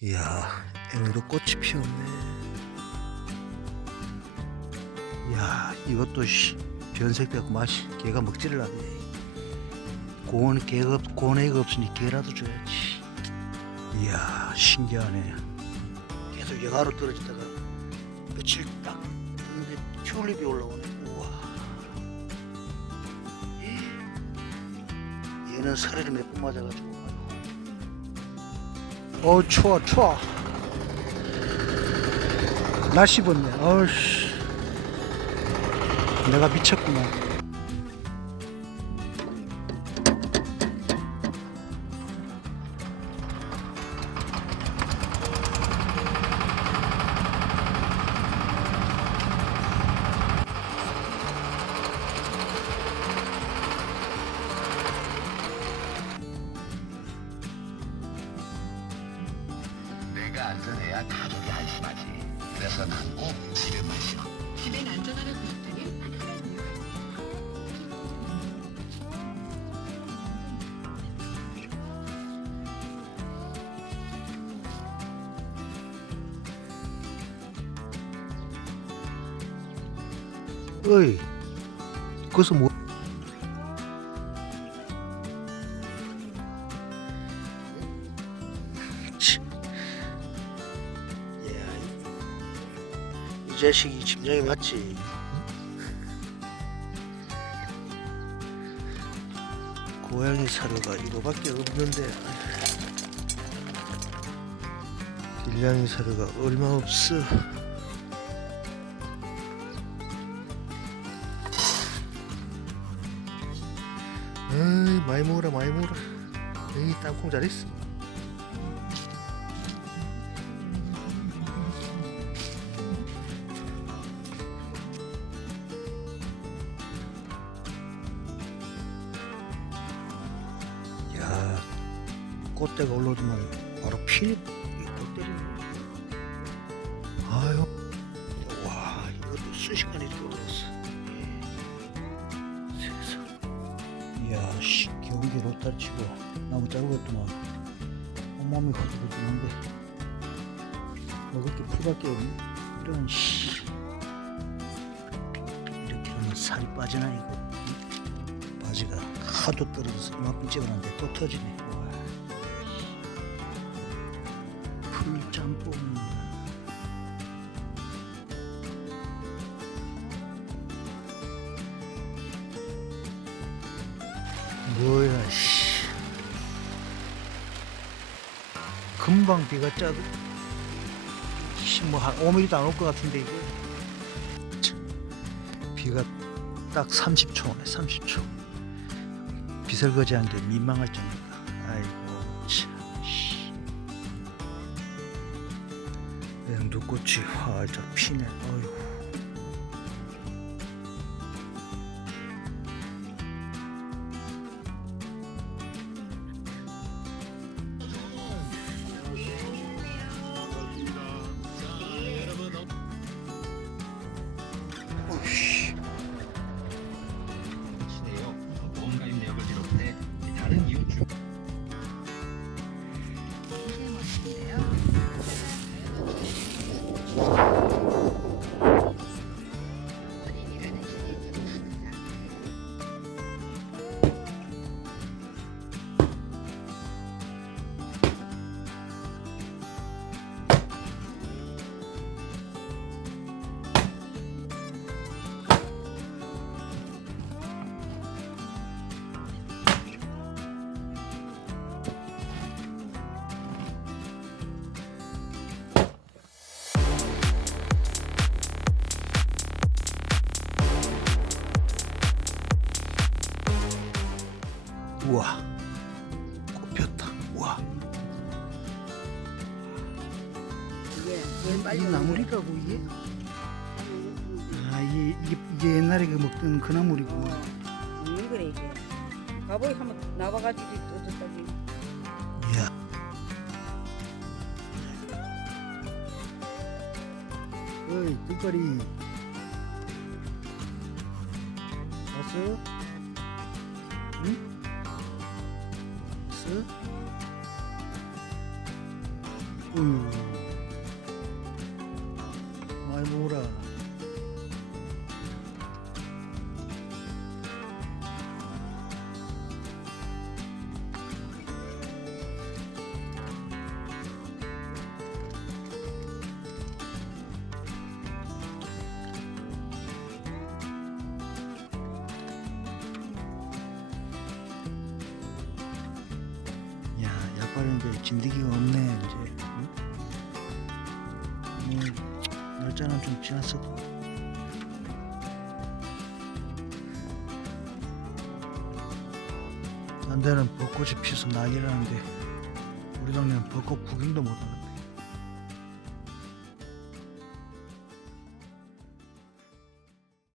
이야, 앵두 꽃이 피었네. 이야, 이것도 변색되고 맛이 개가 먹지를 않네. 고원애가 없으니 개라도 줘야지. 이야, 신기하네. 계속 영하로 떨어지다가 며칠 딱 했는데 튤립이 올라오네. 우와. 얘는 살을 몇 번 맞아가지고. 추워. 날씨 벗네. 어우씨, 내가 미쳤구나. 내가 안전해야 가족이 안심하지. 그래서 난 꼭 집에 마셔. 집엔 안전하다고 했더니 하나는 어이, 그것은 뭐? 이 자식이 심장이 맞지. 고양이 사료가 이거밖에 없는데 길냥이 사료가 얼마 없어. 어이, 많이 먹어라. 에이, 땅콩 잘했어. 야, 꽃대가 올라오지만 바로 피니 골 때리네. 아유, 와, 이것도 순식간에 들어왔어. 세상. 이야, 겨우게 로따리 치고 나무 자르고 했더만 온몸이 후들후들한데 먹을 게 풀밖에 없네. 이런 씨, 이렇게 하면 살이 빠지나 이거. 바지가 하도 떨어져서 이만큼 찍어놨는데 또 터지네. 와. 풀짬뽕. 뭐야, 씨. 금방 비가 짜도 뭐 한 5mm도 안 올 것 같은데 이거. 참, 비가 딱 30초네. 30초. 비설거지한데 민망할 정도다. 아이고 참. 앵두꽃이 활짝 피네. 어휴. 오씨. 시네요. 보험가입 내역을 비롯해 다른 이웃 주 굉장히 멋진데요. 본인이라는 신이 들어옵니다. 우와, 꽃 폈다. 우와, 이게 제일 이 빨리 나물이라고 이게? 아, 이게 옛날에 그 먹던 그 나물이구나. 먹는 거래 이게. 가보이 한번 나와가지고 떠졌다지. 이야. 어이, 뚜까리 왔어? 응? 왔어? 어휴. 많이 먹어라. 야, 약발인데 진드기가 없네 이제. 응? 날짜는 좀 지났어도. 딴 데는 벚꽃이 피어서 난리라는데 우리 동네는 벚꽃 구경도 못하네.